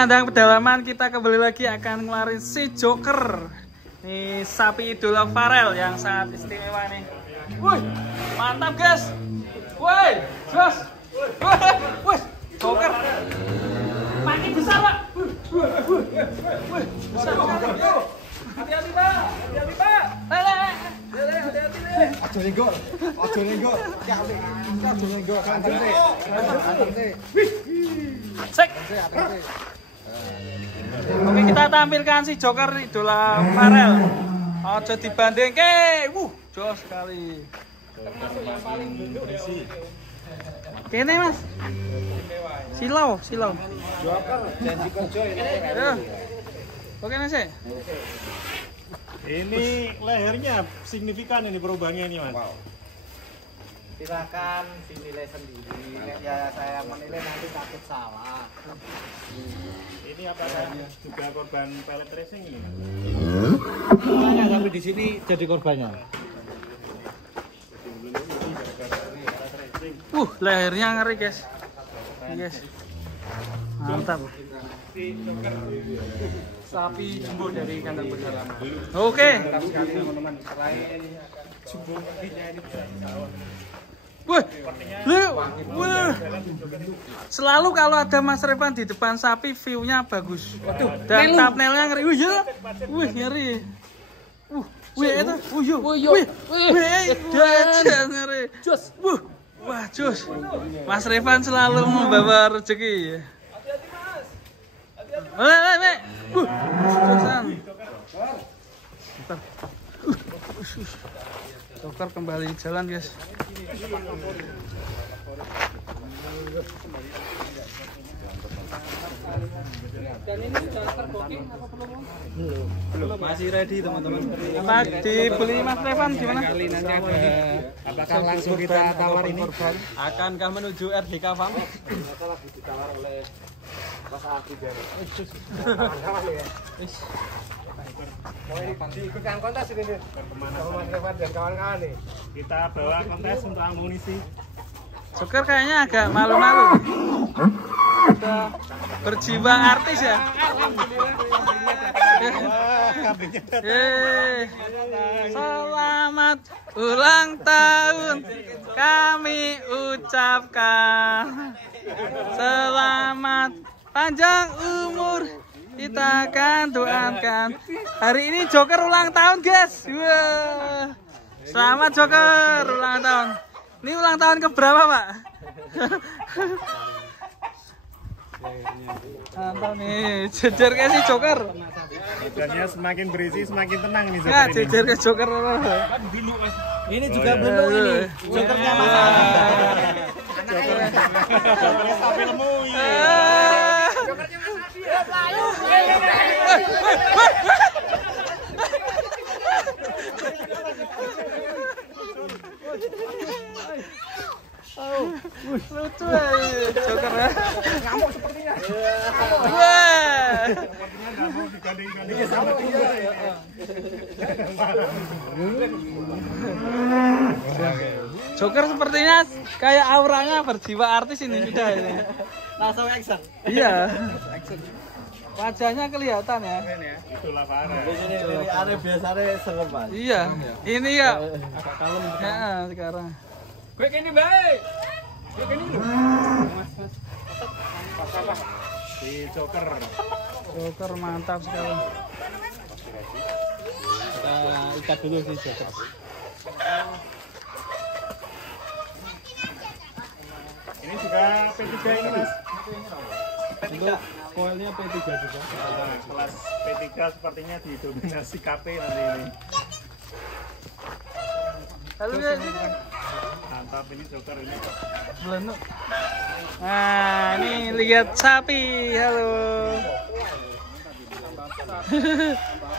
kandang pedalaman kita kembali lagi akan ngeluarin si Joker. Nih sapi idola Farel yang sangat istimewa nih. Wih, mantap guys. Wih, jos. Wih, Joker. Makin besar pak. Wih, besar. Hati-hati pak. Hati-hati pak. Hati-hati deh. Aja nenggok. Aja nenggok. Aja nenggok. Sek. Oke, kita tampilkan si Joker idola Farel. Ojo dibandingke. Jos sekali. Termasuk yang paling duduk ya. Kene Mas. Silau. Joker janji kerja ini. Oke Mas. Ini lehernya signifikan ini perubahannya ini Mas. Wow. Silakan dinilai sendiri. Ya saya menilai nanti takut salah. Ini apakah juga korban pellet racing ini? Makanya sampai di sini jadi korbannya. Lehernya ngeri guys. Yes. Mantap. Sapi jumbo dari kandang pedalaman. Oke. Mantap sekali teman-teman. Selain jumbo kakinya ini bisa ditawan. Wah. Selalu kalau ada Mas Revan di depan sapi view-nya bagus. Dan thumbnail-nya ngeri. Wih, ngeri. Wih, itu. Wih, ngeri. Jos. Wah, jos. Mas Revan selalu membawa rezeki. Hati-hati Mas. Hati-hati. Josan. Joker kembali jalan guys. Dan ini sudah terbooking apa belum? Masih ready teman-teman. Apa dibeli Mas Revan gimana? Kali nanti ada. Apakah langsung kita tawar ini? Akankah menuju RDK Farm? Kita lagi ditawar oleh Mas Aki dari. Mau diikutkan kontes ini nih. Sama Mas Revan dan kawan-kawan nih. Kita bawa kontes untuk amunisi. Joker kayaknya agak malu-malu. Udah berjiwa artis ya. Selamat ulang tahun kami ucapkan. Selamat panjang umur kita akan doakan. Hari ini Joker ulang tahun guys. Wah. Selamat Joker ulang tahun. Ini ulang tahun keberapa Pak? Mantap nih, jejer kayak si Joker. Badannya semakin berisi, semakin tenang nih Nggak, Joker ini. jejer kayak Joker. Ini juga belum ini. Jokernya Mas Aki. Jokernya sampai lemu ini. Jokernya Mas Aki. Lucu ya Joker ya. Ngamuk sepertinya. Wah. Sepertinya nggak mau digandeng-gandeng sama dia. Joker sepertinya kayak auranya berjiwa artis ini sudah ini. Langsung action. Iya. Wajahnya kelihatan ya. Itulah parah. Ini aneh biasanya serem Mas. Iya. Ini ya. Agak kalem. Ya sekarang. Quick ini baik. Quick ini. Si Joker. Joker mantap sekali. Kita ikat dulu sih Joker. Ini juga P3 ini Mas. P3. Koilnya P3 juga. Nah, kelas P3 sepertinya didominasi KP nanti ini. Halo guys. Mantap ini Joker ini. Belum. Nah, ini lihat sapi. Halo.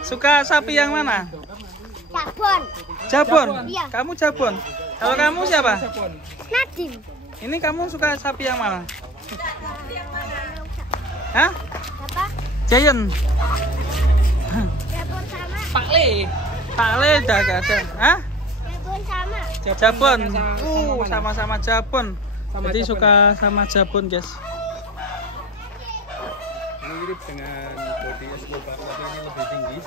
Suka sapi yang mana? Jabon. Iya. Kamu Jabon. Kalau kamu siapa? Nadim. Ini kamu suka sapi yang mana? Hah? Apa? Giant. Jabon sama. Pak Le udah gak ada. Hah? Jabon sama. Jabon. Sama-sama Jabon. Jadi suka sama Jabon, guys. mirip dengan body Escobar tapi ini lebih tinggi.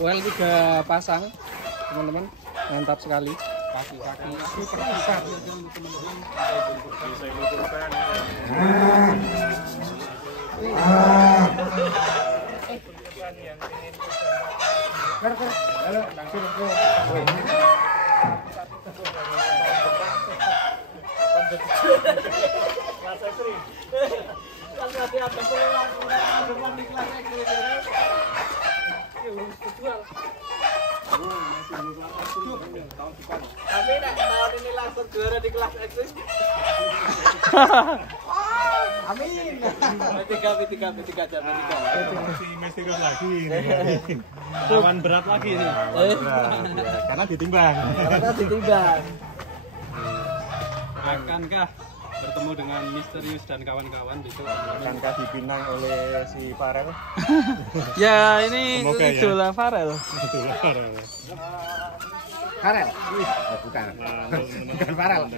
Well 3 pasang teman-teman, mantap sekali. Kaki-kaki super besar. Tapi nek tahun ini langsung juara di kelas eksis. Amin. P3 jam. Mesti lagi ini. Lawan berat lagi ini. Karena ditimbang. Akankah bertemu dengan Misterius dan kawan-kawan besok? Akankah dipinang oleh si Farel? Ya ini Semoga ya. idola Farel. Farel. Bukan. Bukan Farel.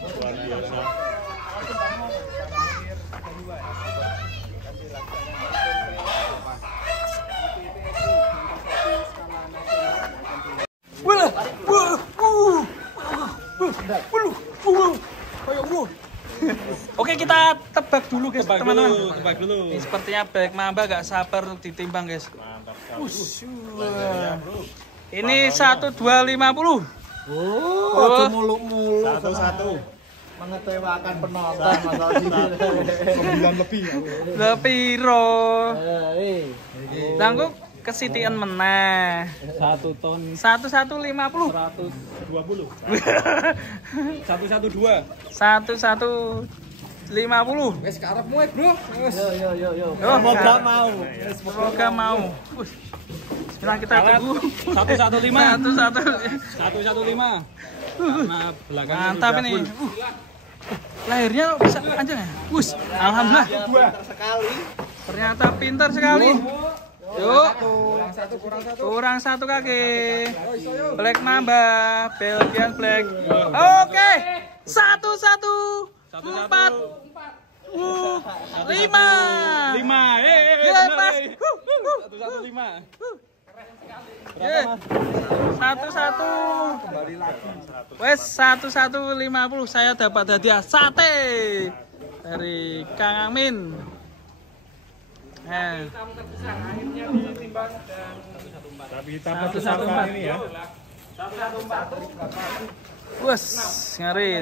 Luar biasa. Oke, kita tebak dulu guys, teman-teman. Tebak dulu. Ini sepertinya Black Mamba gak sabar untuk ditimbang guys. Mantap sekali. Ini 1250. Oh, muluk-muluk. 1-1. Mengecewakan penonton masalah ini. 9 lebih. Lepiro. Tangguh kesitian meneh. 1 ton 1150. 120. 1150. Wes karepmu bro. Yo. Semoga mau. Semoga mau. Bismillah, kita tunggu. 115. 115. Karena belakangnya Mantap sudah ini. full. Lahirnya bisa aja ya. Alhamdulillah. Sekali. Ternyata pintar sekali. Yuk. Kurang satu kaki. Black Mamba, Belgian Black. Oke. 1-1. 4. 5. 5. Ya, pas. 115. Ye. 1-1. Wes 1150. Saya dapat hadiah sate dari Kang Amin. Tapi kita bersama ini ya. Wes, ngeri.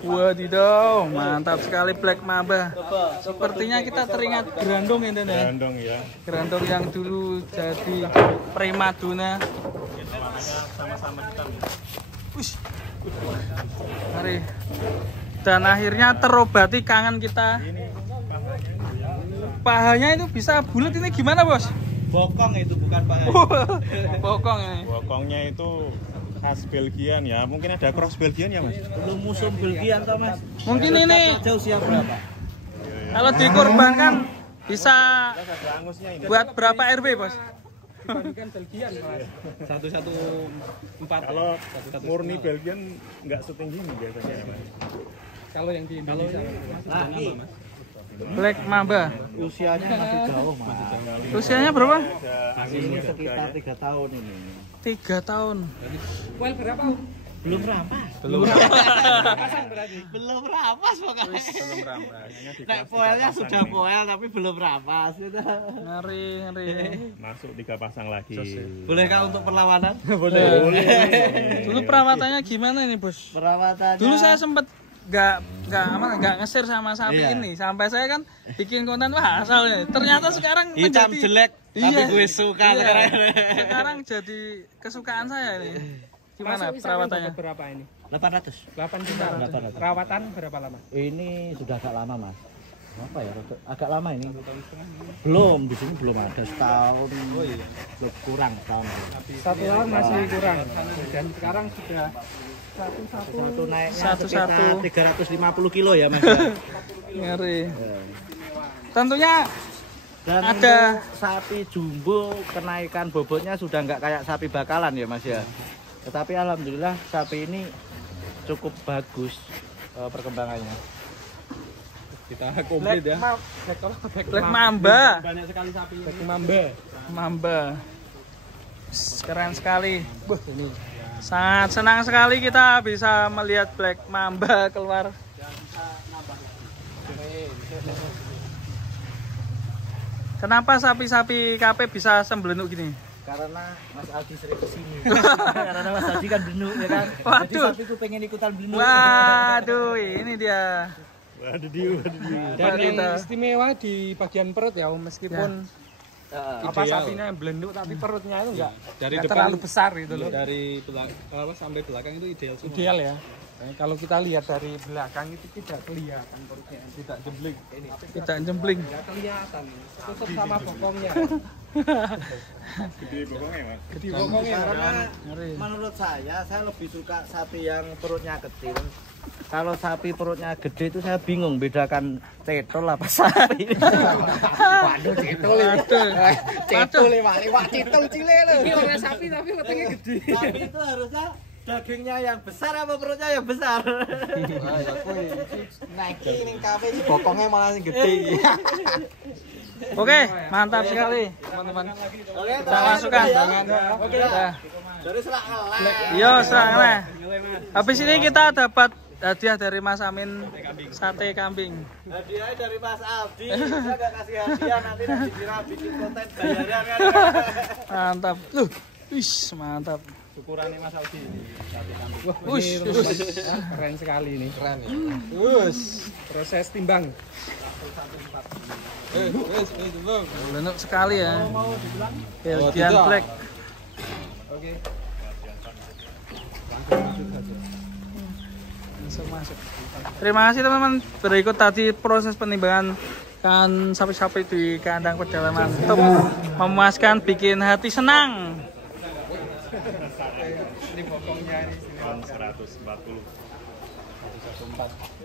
Wadidaw, mantap sekali Black Mamba. Sepertinya kita teringat Grandong ini ya. Grandong ya. Grandong yang dulu jadi primadona. Sama-sama hitam. Ush. Mari. Dan akhirnya terobati kangen kita. Pahanya itu bisa bulat, ini gimana bos? Bokong itu bukan paha. Bokong ini. Bokongnya itu khas Belgian ya. Mungkin ada cross Belgian ya mas? Belum musim Belgian toh mas. Mungkin ini Jauh usia berapa? kalau dikorbankan bisa Angusnya ini. buat berapa RB bos? 114. Kalau murni Belgian nggak setinggi ini biasanya ya mas. Kalau yang di Indonesia Lagi. Black Mamba. Usianya masih jauh mas. Usianya berapa? Ini sekitar 3 tahun ini. 3 tahun. well berapa? Belum rampas. Belum. Belum rampas pokoknya. Belum rampas. Nek poelnya sudah poel tapi belum rampas. Ngeri. Masuk 3 pasang lagi. Bolehkah untuk perlawanan? Boleh. Dulu perawatannya gimana ini bos? Perawatannya. Dulu saya sempet nggak nge-share sama sapi ini, sampai saya kan bikin konten wah asal ini. Ternyata sekarang hitam menjadi jelek tapi gue suka sekarang. Sekarang jadi kesukaan saya ini. Gimana perawatannya? Berapa ini? 800. 8 juta. Perawatan berapa lama? Ini sudah agak lama mas. Apa ya? Agak lama ini. Belum di sini belum ada setahun. Kurang setahun. 1 tahun masih kurang. Dan sekarang sudah Satu naiknya Satu. sekitar 350 kilo ya mas. Ngeri. Tentunya Dan ada untuk sapi jumbo kenaikan bobotnya sudah nggak kayak sapi bakalan ya mas ya. Tetapi alhamdulillah sapi ini cukup bagus perkembangannya. Kita komplit ya. Black Mamba. Banyak sekali sapi. Black Mamba. Mamba. Keren sekali. Ini sangat senang sekali kita bisa melihat Black Mamba keluar. Kenapa sapi-sapi KP bisa sembelunuk gini? Karena Mas Aldi sering kesini. Karena Mas Aldi kan benuk ya kan. Waduh. Jadi sapiku pengen ikutan benuk. Waduh, ini dia. Dan yang istimewa di bagian perut ya, meskipun sapinya yang belenduk tapi perutnya itu enggak Dari nggak depan terlalu besar gitu loh. Dari belakang sampai belakang itu ideal semua. Ideal ya. Kalau kita lihat dari belakang itu tidak kelihatan perutnya, tidak jembling. Tidak jembling. Tidak kelihatan. Tutup sama bokongnya. Gede bokongnya, Mas. Gede bokongnya. Karena Ngeri. menurut saya lebih suka sapi yang perutnya kecil. Kalau sapi perutnya gede itu saya bingung bedakan cetol apa sapi. Waduh, cetol ya. Cetol lewat cetol cile lho. Ini orang sapi tapi wetenge gede. Sapi itu harusnya dagingnya yang besar apa perutnya yang besar? Naiki ning kafe iki bokongnya malah yang gede. Oke, mantap sekali, teman-teman. Oke, Saya masukkan. Oke. Nah, Dari serak ngelek. iya, serang lah. Habis ini kita dapat hadiah dari Mas Amin, sate kambing. Hadiah dari Mas Aldi. Saya gak kasih hadiah nanti dikira bikin konten bayaran kan. Mantap. Loh, wis mantap. Ukurannya Mas Aldi. Wush, Keren sekali ini. Keren ya. Proses timbang. Bentuk sekali ya. Belgian Black. Oke. Langsung masuk. Terima kasih teman-teman berikut tadi proses penimbangan kan sapi-sapi di kandang pedalaman untuk memuaskan, bikin hati senang. Ini bokongnya ini. 140.